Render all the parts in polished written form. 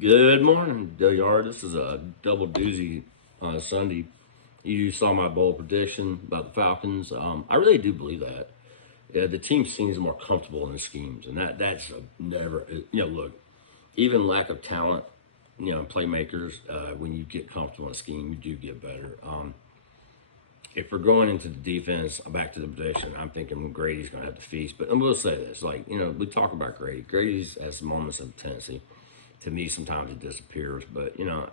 Good morning, Del Yard. This is a double doozy on a Sunday. You saw my bold prediction about the Falcons. I really do believe that. Yeah, the team seems more comfortable in the schemes, and that's a never. Look, even lack of talent, playmakers. When you get comfortable in a scheme, you do get better. If we're going into the defense, back to the prediction, I'm thinking Grady's going to have to feast. But I will say this: we talk about Grady. Grady's has moments of tendency. To me, sometimes it disappears, but I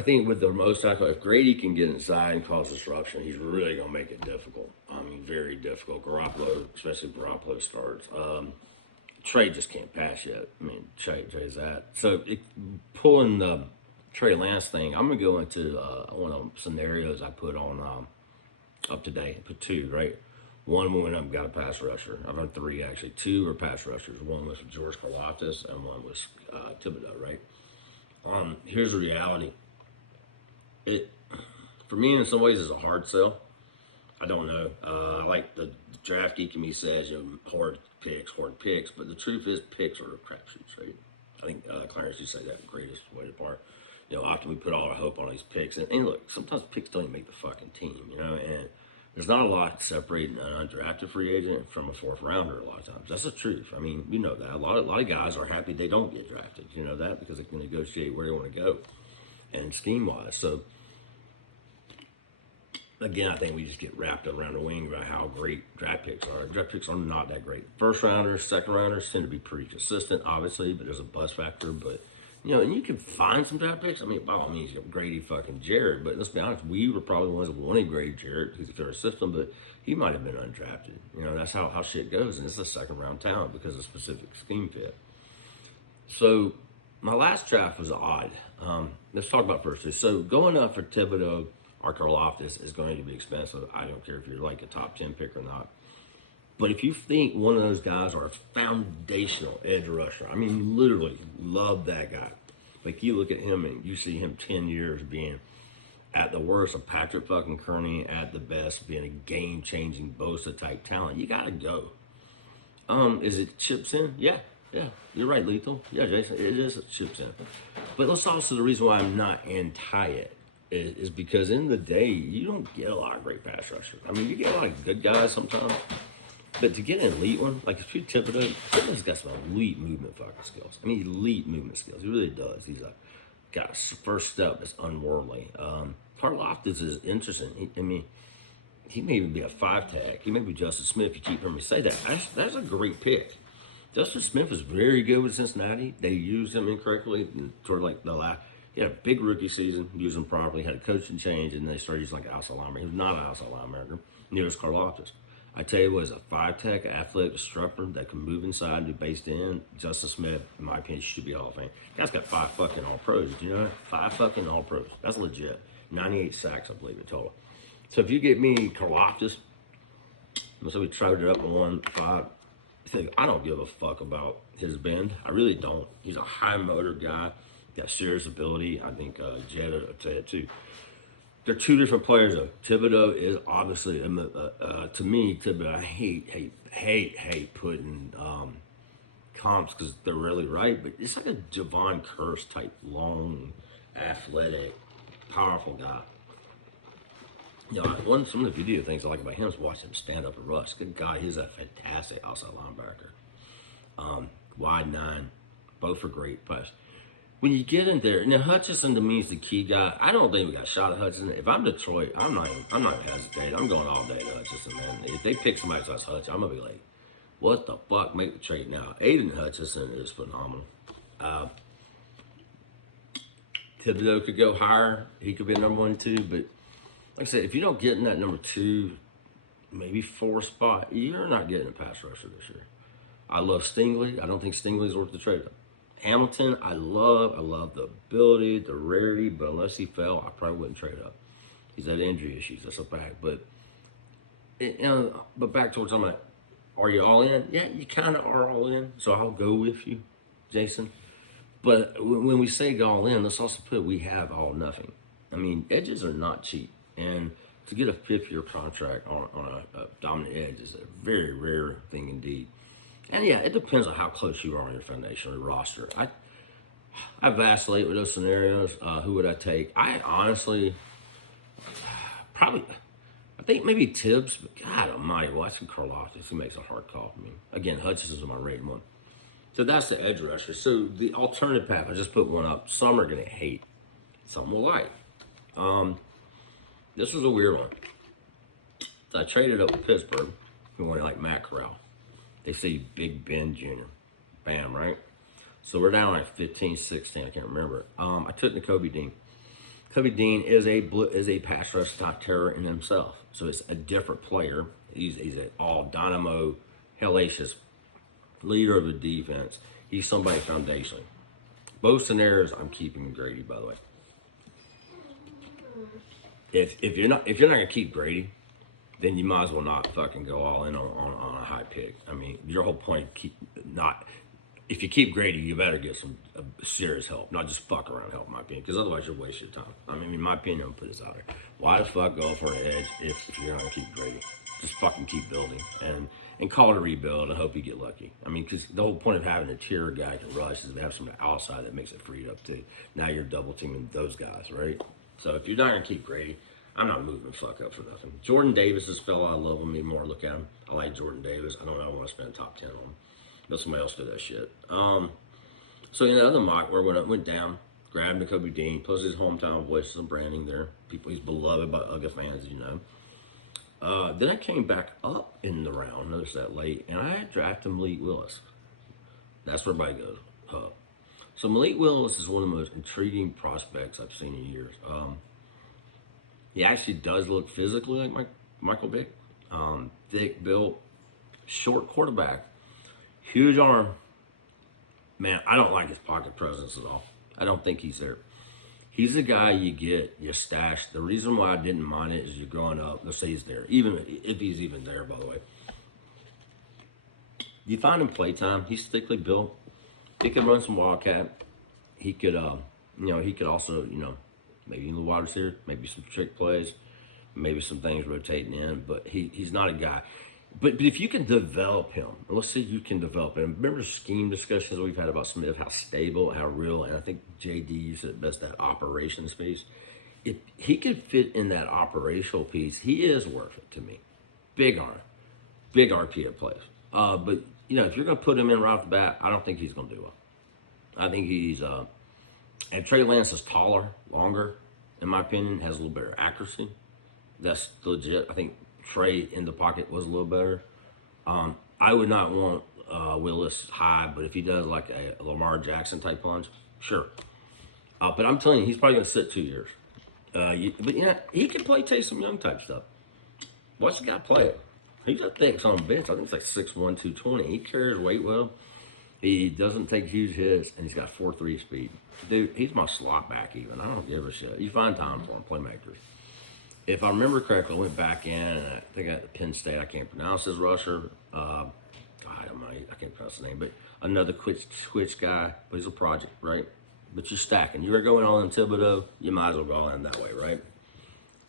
think with the most tackle, if Grady can get inside and cause disruption, he's really going to make it difficult. I mean, very difficult. Garoppolo, especially if Garoppolo starts. Trey just can't pass yet. I mean, Trey's that. So pulling the Trey Lance thing, I'm going to go into one of the scenarios I put on up today. I put two, right? One when I've got a pass rusher. I've had three, actually. Two are pass rushers. One was George Karlaftis and one was Thibodeau, right? Here's the reality. It, for me, in some ways, is a hard sell. I don't know. I like the draft geek in me says, hard picks. But the truth is, picks are crapshoots, right? I think Clarence used to say that the greatest way to part. Often we put all our hope on these picks. And look, sometimes picks don't even make the fucking team, and there's not a lot separating an undrafted free agent from a fourth rounder a lot of times. That's the truth. I mean, you know that. A lot of guys are happy they don't get drafted. You know that because they can negotiate where they want to go and scheme-wise. So, again, I think we just get wrapped around the wing about how great draft picks are. Draft picks are not that great. First rounders, second rounders tend to be pretty consistent, obviously, but there's a buzz factor. But and you can find some draft picks. I mean, by all means, you have Grady fucking Jarrett, but let's be honest, we were probably the ones that wanted Grady Jarrett because he fit our system, but he might have been undrafted. That's how shit goes, and it's a second round talent because of specific scheme fit. So my last draft was odd. Let's talk about first two. So going up for Thibodeau or Karlaftis is going to be expensive. I don't care if you're like a top 10 pick or not. But if you think one of those guys are a foundational edge rusher, I mean, literally love that guy. Like you look at him and you see him 10 years being at the worst a Patrick fucking Kearney, at the best being a game-changing Bosa type talent. You gotta go. Is it chips in? Yeah. You're right, Lethal. Yeah, Jason, it is chips in. But let's also the reason why I'm not anti it is because in the day you don't get a lot of great pass rushers. I mean, you get a lot of good guys sometimes. But to get an elite one, like if you Thibodeau's got some elite movement fucking skills. I mean, elite movement skills. He really does. He's got a first step that's unworldly. Karlaftis is interesting. He may even be a 5 tag. He may be Justin Smith. You keep hearing me say that. That's a great pick. Justin Smith was very good with Cincinnati. They used him incorrectly toward like the last. He had a big rookie season, used him properly, had a coaching change, and they started using like an outside linebacker. He was not an outside linebacker. Neither was Karlaftis. I tell you what, is a 5 tech athletic disruptor that can move inside and be based in. Justin Smith, in my opinion, should be Hall of Fame. Guy's got 5 fucking All Pros. Do you know that? 5 fucking All Pros. That's legit. 98 sacks, I believe, in total. So if you get me Karlaftis, so we traded it up to 1-5. I don't give a fuck about his bend. I really don't. He's a high motor guy. Got serious ability. I think Jed will tell you too. They're two different players, though. Thibodeau is obviously, to me, Thibodeau, I hate putting comps because they're really right, but it's like a Javon Curse type, long, athletic, powerful guy. Some of the video things I like about him is watching him stand up and rush. Good guy, he's a fantastic outside linebacker. Wide 9, both are great players. When you get in there, now Hutchinson to me is the key guy. I don't think we got a shot at Hutchinson. If I'm Detroit, I'm not hesitating. I'm going all day to Hutchinson, man. If they pick somebody besides Hutchinson, I'm gonna be like, what the fuck? Make the trade now. Aiden Hutchinson is phenomenal. Thibodeau could go higher. He could be a number 1, 2. But like I said, if you don't get in that number 2, maybe 4 spot, you're not getting a pass rusher this year. I love Stingley. I don't think Stingley's worth the trade-up. Hamilton, I love the ability, the rarity, but unless he fell, I probably wouldn't trade up. He's had injury issues, that's a fact. But but back towards talking about, are you all in? Yeah, you kind of are all in, so I'll go with you, Jason. But when we say go all in, let's also put we have all nothing. I mean, edges are not cheap, and to get a 5th-year contract on a dominant edge is a very rare thing indeed. And yeah, it depends on how close you are on your foundation or roster. I vacillate with those scenarios. Who would I take? I honestly probably, I think maybe Tibbs, but God almighty, watching Karlaftis, he makes a hard call for me. Again, Hutchinson's my rated one. So that's the edge rusher. So the alternative path, I just put one up. Some are going to hate, some will like. This was a weird one. So I traded up with Pittsburgh, who wanted like Matt Corral. They say Big Ben Jr. Bam, right? So we're down like 15, 16, I can't remember. I took Nakobe Dean. Kobe Dean is a pass rush terror in himself. So it's a different player. He's an all dynamo, hellacious leader of the defense. He's somebody foundational. Both scenarios, I'm keeping Grady, by the way. If you're not gonna keep Grady, then you might as well not fucking go all in on a high pick. I mean, your whole point, if you keep Grady, you better get some serious help, not just fuck around help, in my opinion, because otherwise you're wasting your time. I mean, in my opinion, I'm gonna put this out there. Why the fuck go for an edge if you're gonna keep Grady? Just fucking keep building and call it a rebuild and hope you get lucky. I mean, because the whole point of having a tier guy can rush is to have somebody outside that makes it freed up too. Now you're double teaming those guys, right? So if you're not gonna keep Grady, I'm not moving the fuck up for nothing. Jordan Davis is a fella I love him. Need more look at him. I like Jordan Davis. I don't know. I want to spend top 10 on him. Let somebody else do that shit. So in the other mock where I went down, grabbed Nakobe Dean, plus his hometown voice, some branding there. People, he's beloved by UGA fans, as you know. Then I came back up in the round, notice that late, and I drafted Malik Willis. That's where everybody goes, huh? So Malik Willis is one of the most intriguing prospects I've seen in years. He actually does look physically like Michael Vick. Thick, built, short quarterback, huge arm. Man, I don't like his pocket presence at all. I don't think he's there. He's the guy you stash. The reason why I didn't mind it is you're growing up. Let's say he's there, even if he's even there, by the way. You find him playtime. He's thickly built. He could run some wildcat. He could, he could also, maybe in the wide receiver, maybe some trick plays, maybe some things rotating in. But he's not a guy. But if you can develop him, let's see if you can develop him. Remember the scheme discussions we've had about Smith, how stable, how real, and I think JD said best that operations piece. If he could fit in that operational piece, he is worth it to me. Big arm, big RPA plays. But if you're going to put him in right off the bat, I don't think he's going to do well. I think he's and Trey Lance is taller, longer, in my opinion, has a little better accuracy. That's legit. I think Trey in the pocket was a little better. I would not want Willis high, but if he does like a Lamar Jackson type punch, sure. But I'm telling you, he's probably going to sit 2 years. He can play Taysom Young type stuff. Watch the guy play it. He's up thick on the bench. I think it's like 6'1", 220. He carries weight well. He doesn't take huge hits, and he's got 4.3 speed. Dude, he's my slot back even. I don't give a shit. You find time for him, playmakers. If I remember correctly, I went back in, and I think at Penn State, I can't pronounce his rusher. I can't pronounce his name, but another Twitch guy, but he's a project, right? But you're stacking. You're going all in Thibodeau, you might as well go all in that way,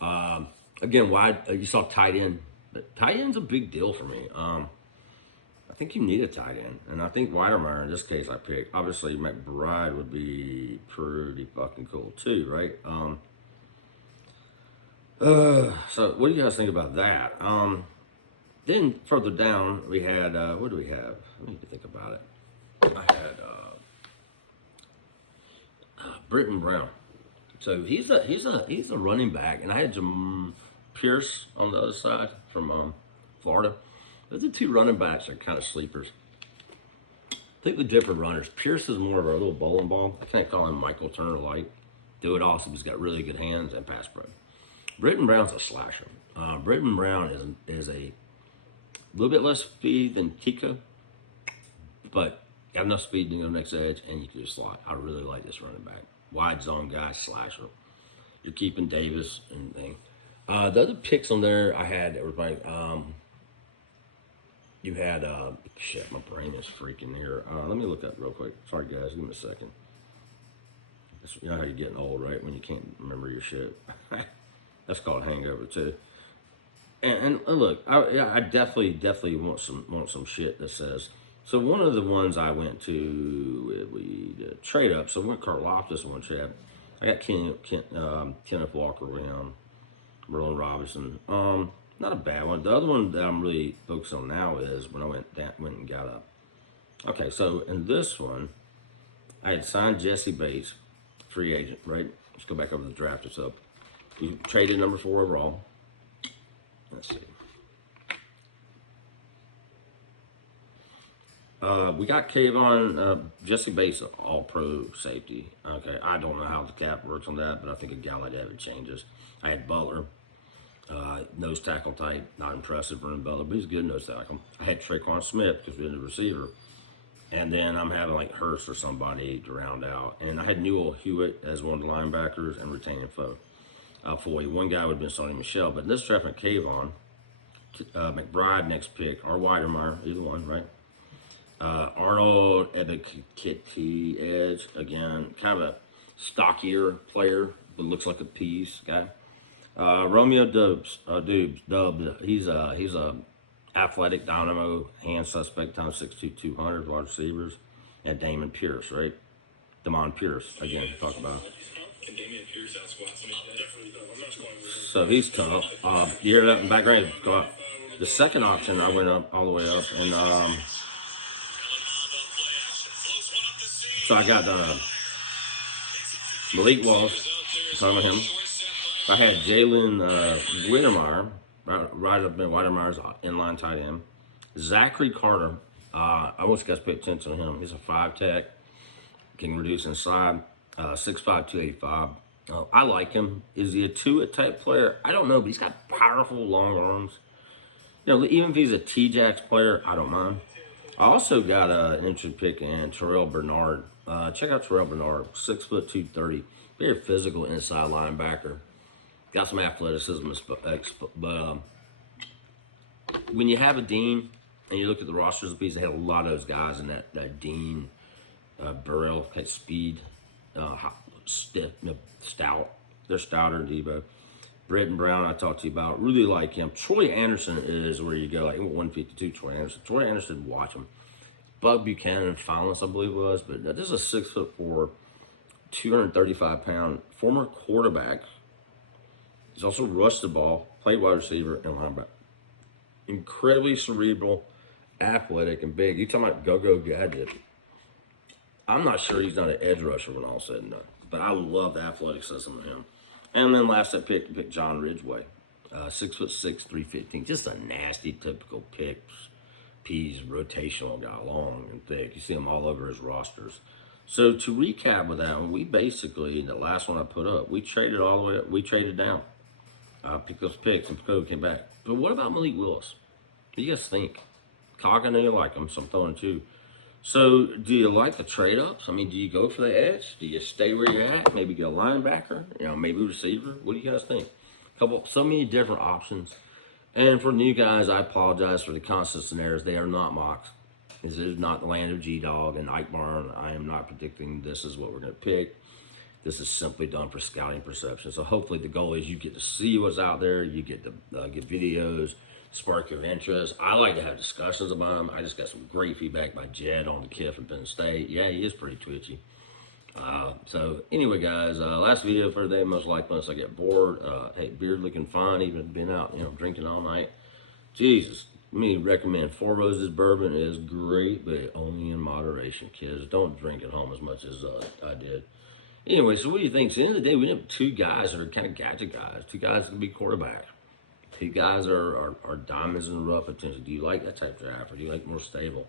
right? Again, wide, you saw tight end, but tight end's a big deal for me. I think you need a tight end, and I think Weidermeyer, in this case, I picked. Obviously, McBride would be pretty fucking cool too, right? So what do you guys think about that? Then further down, we had, what do we have? I need to think about it. I had Britton Brown. So he's a running back, and I had Pierce on the other side from Florida. Those are two running backs that are kind of sleepers. I think the different runners. Pierce is more of a little bowling ball. I can't call him Michael Turner light. Do it awesome. He's got really good hands and pass pro. Britton Brown's a slasher. Britton Brown is a little bit less speed than Kiko, but got enough speed to go next edge, and you can do slot. I really like this running back. Wide zone guy, slasher. You're keeping Davis and thing. The other picks on there I had, everybody, you had, shit, my brain is freaking here. Let me look up real quick. Sorry, guys, give me a second. You know how you're getting old, right? When you can't remember your shit. That's called hangover, too. And look, I definitely want some shit that says So one of the ones I went to, we did trade up. So I went Karlaftis one trade. I got Kenneth Walker around, Merlin Robinson. Not a bad one. The other one that I'm really focused on now is when I went and got up. Okay, so in this one, I had signed Jesse Bates, free agent, right? Let's go back over the draft itself. We traded number 4 overall. Let's see. We got Kayvon, Jesse Bates, all-pro safety. Okay, I don't know how the cap works on that, but I think a guy like that, it changes. I had Butler, nose tackle type, not impressive for Butler, but he's a good nose tackle. I had Traquan Smith because we had a receiver. And then I'm having like Hurst or somebody to round out. And I had Newell Hewitt as one of the linebackers and retaining Foy. One guy would have been Sonny Michelle, but in this draft went Kayvon, McBride next pick, or Weidermeyer, either one, right? Arnold Ebiketie edge, again, kind of a stockier player, but looks like a piece guy. Romeo Dubs, he's a athletic dynamo, hand suspect, times 6'2", 200, wide receivers, and Damon Pierce, right? Damon Pierce, again, talk about. So he's tough. You hear that in the background? The second option, I went up all the way up, and so I got Malik Walsh, talking about him. I had Jalen Weidermeyer, right up in Weidermeyer's inline tight end. Zachary Carter, I want you guys to pay attention to him. He's a 5 tech, can reduce inside, 6'5", 285. I like him. Is he a 2 type player? I don't know, but he's got powerful long arms. You know, even if he's a T-Jacks player, I don't mind. I also got an interesting pick in Terrell Bernard. Check out Terrell Bernard, 6', 230, very physical inside linebacker. Got some athleticism, but when you have a Dean and you look at the rosters of the piece, they had a lot of those guys in that Dean, Burrell type speed, stiff, stout. They're stouter than Debo. Britton Brown, I talked to you about, really like him. Troy Anderson is where you go, like 152. Troy Anderson. Troy Anderson, watch him. Bug Buchanan, finalist, I believe it was, but this is a 6'4", 235-pound former quarterback. He's also rushed the ball, played wide receiver, and linebacker. Incredibly cerebral, athletic, and big. You talking about go-go gadget. I'm not sure he's not an edge rusher when all said and done, but I love the athleticism of him. And then last I picked John Ridgeway, 6'6", 315. Just a nasty, typical P's rotational guy, long and thick. You see him all over his rosters. So to recap with that one, we basically, the last one I put up, we traded all the way up. We traded down. Picked those picks, and Pico came back. But what about Malik Willis? What do you guys think? Cog, I know you like him, so I'm throwing 2. So do you like the trade-ups? I mean, do you go for the edge? Do you stay where you're at? Maybe get a linebacker? You know, maybe a receiver? What do you guys think? So many different options. And for new guys, I apologize for the constant scenarios. They are not mocks. This is not the land of G-Dog and Ike Barn. I am not predicting this is what we're going to pick. This is simply done for scouting perception. So hopefully the goal is you get to see what's out there. You get to get videos, spark your interest. I like to have discussions about them. I just got some great feedback by Jed on the kid from Penn State. Yeah, he is pretty twitchy. So anyway, guys, last video for the day, most likely unless I get bored. Hey, beard looking fine, even been out, drinking all night. Jesus, me recommend 4 Roses bourbon. It is great, but only in moderation, kids. Don't drink at home as much as I did. Anyway, so what do you think? So at the end of the day, we have 2 guys that are kind of gadget guys. 2 guys that can be quarterback. 2 guys are diamonds in the rough potential. Do you like that type of draft, or do you like more stable?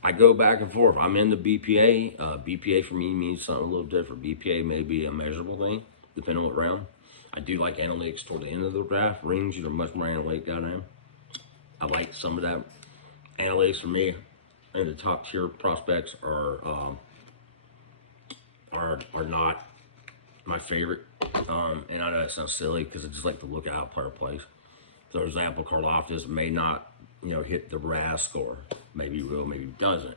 I go back and forth. I'm in the BPA. BPA for me means something a little different. BPA may be a measurable thing, depending on what round. I do like analytics toward the end of the draft. Rings, you're much more analytic guy than I am. I like some of that. Analytics for me, and the top tier prospects are not my favorite. And I know that sounds silly because I just like to look at how a player plays. So, for example, Karlaftis may not, hit the RAS score. Maybe he will, maybe he doesn't.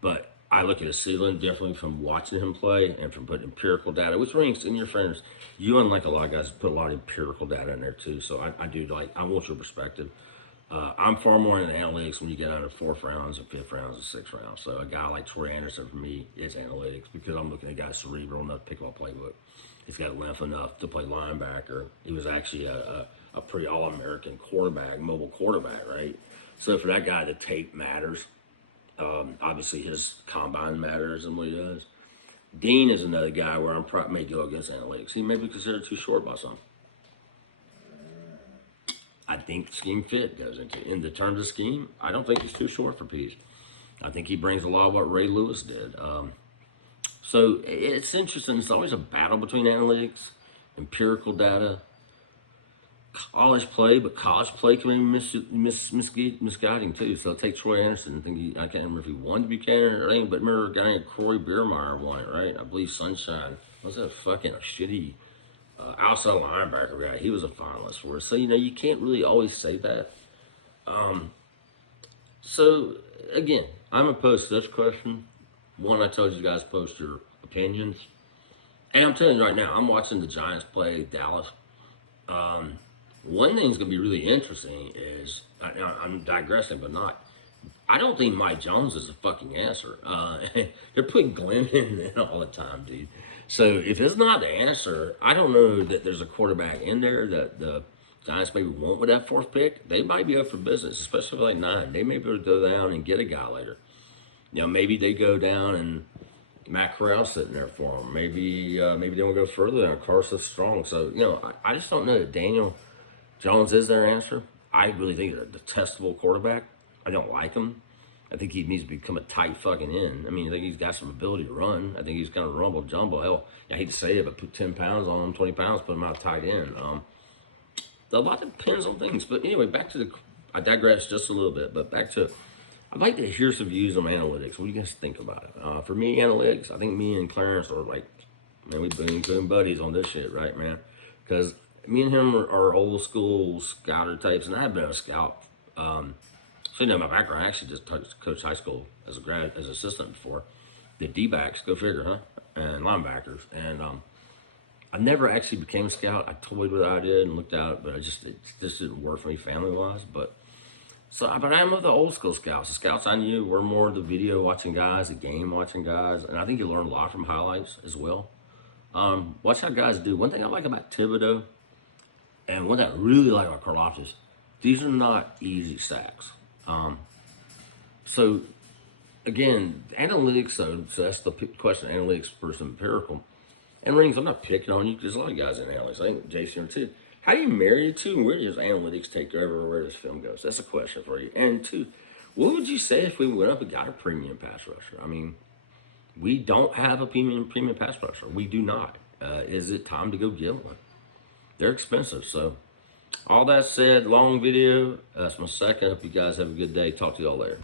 But I look at his ceiling differently from watching him play and from putting empirical data, which rings in your friends. You, unlike a lot of guys, put a lot of empirical data in there too. So I do like, I want your perspective. I'm far more into analytics when you get out of 4th rounds and 5th rounds and 6th rounds. So a guy like Troy Anderson for me is analytics because I'm looking at a guy cerebral enough to pick up a playbook. He's got length enough to play linebacker. He was actually a pretty all-American quarterback, mobile quarterback, right? So for that guy, the tape matters. Obviously, his combine matters and what he does. Dean is another guy where I'm may go against analytics. He may be considered too short by some. I think scheme fit goes in the terms of scheme. I don't think he's too short for Peach. I think he brings a lot of what Ray Lewis did. So it's interesting. It's always a battle between analytics, empirical data, college play, but college play can be misguiding too. So take Troy Anderson. I can't remember if he won Buchanan or anything, but remember a guy named Corey Biermeyer won it, right? I believe Sunshine was a fucking shitty outside linebacker guy. He was a finalist for it. So, you can't really always say that. So, again, I'm going to post this question. One, I told you guys post your opinions. And I'm telling you right now, I'm watching the Giants play Dallas. One thing's going to be really interesting is, I'm digressing, but not. I don't think Mike Jones is a fucking answer. They're putting Glenn in all the time, dude. So if it's not the answer, I don't know that there's a quarterback in there that the Giants maybe want with that 4th pick. They might be up for business, especially like 9. They may be able to go down and get a guy later. Maybe they go down and Matt Corral's sitting there for them. Maybe they want to go further than Carson Strong. So, I just don't know that Daniel Jones is their answer. I really think he's a detestable quarterback. I don't like him. I think he needs to become a tight fucking end. I think he's got some ability to run. I think he's kind of rumble jumble. Hell, I hate to say it, but put 10 pounds on him, 20 pounds, put him out tight end. A lot depends on things. But anyway, I digress just a little bit, but back to, I'd like to hear some views on analytics. What do you guys think about it? For me, analytics, I think me and Clarence are like, man, we've been buddies on this shit, right, man? Because me and him are old school scouter types, and I've been a scout. So my background, I actually just coached high school as an assistant before. Did D-backs, go figure, huh? And linebackers. And I never actually became a scout. I toyed with the idea and looked at it, but it just didn't work for me family-wise. But I'm of the old school scouts. The scouts I knew were more the video watching guys, the game watching guys, and I think you learn a lot from highlights as well. Watch how guys do. One thing I like about Thibodeau, and one thing I really like about Karlaftis, these are not easy sacks. So again, analytics, so that's the question, analytics versus empirical. And Rings, I'm not picking on you because a lot of guys in analytics, I think Jason too. How do you marry the two, and where does analytics take over where this film goes? That's a question for you. And two, what would you say if we went up and got a premium pass rusher? We don't have a premium pass rusher. We do not. Is it time to go get one? They're expensive, so all that said, long video. That's my second. Hope you guys have a good day. Talk to y'all later.